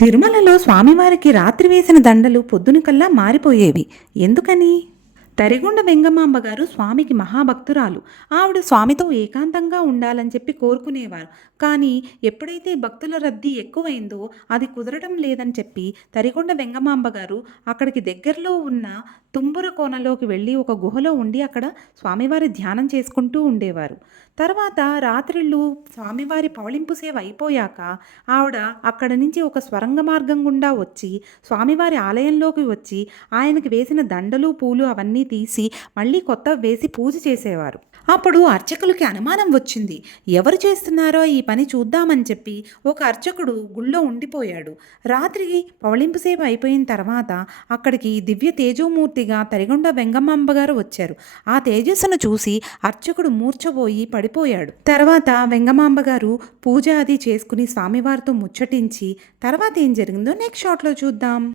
తిరుమలలో స్వామివారికి రాత్రి వేసిన దండలు పొద్దునకల్లా మారిపోయేవి. ఎందుకని? తరిగొండ వెంగమాంబ గారు స్వామికి మహాభక్తురాలు. ఆవిడ స్వామితో ఏకాంతంగా ఉండాలని చెప్పి కోరుకునేవారు. కానీ ఎప్పుడైతే భక్తుల రద్దీ ఎక్కువైందో అది కుదరడం లేదని చెప్పి తరిగొండ వెంగమాంబ గారు అక్కడికి దగ్గరలో ఉన్న తుంబుర కోనలోకి వెళ్ళి ఒక గుహలో ఉండి అక్కడ స్వామివారి ధ్యానం చేసుకుంటూ ఉండేవారు. తర్వాత రాత్రిళ్ళు స్వామివారి పవళింపు సేవ అయిపోయాక ఆవిడ అక్కడ నుంచి ఒక స్వరంగ మార్గం గుండా వచ్చి స్వామివారి ఆలయంలోకి వచ్చి ఆయనకి వేసిన దండలు పూలు అవన్నీ తీసి మళ్ళీ కొత్తవి వేసి పూజ చేసేవారు. అప్పుడు అర్చకులకి అనుమానం వచ్చింది. ఎవరు చేస్తున్నారో ఈ పని చూద్దామని చెప్పి ఒక అర్చకుడు గుళ్ళో ఉండిపోయాడు. రాత్రి పవళింపు సేవ అయిపోయిన తర్వాత అక్కడికి దివ్య తేజోమూర్తిగా తరిగొండ వెంగమాంబ గారు వచ్చారు. ఆ తేజస్సును చూసి అర్చకుడు మూర్ఛపోయి పడిపోయాడు. తర్వాత వెంగమాంబ గారు పూజ అది చేసుకుని స్వామివారితో ముచ్చటించి తర్వాత ఏం జరిగిందో నెక్స్ట్ షాట్లో చూద్దాం.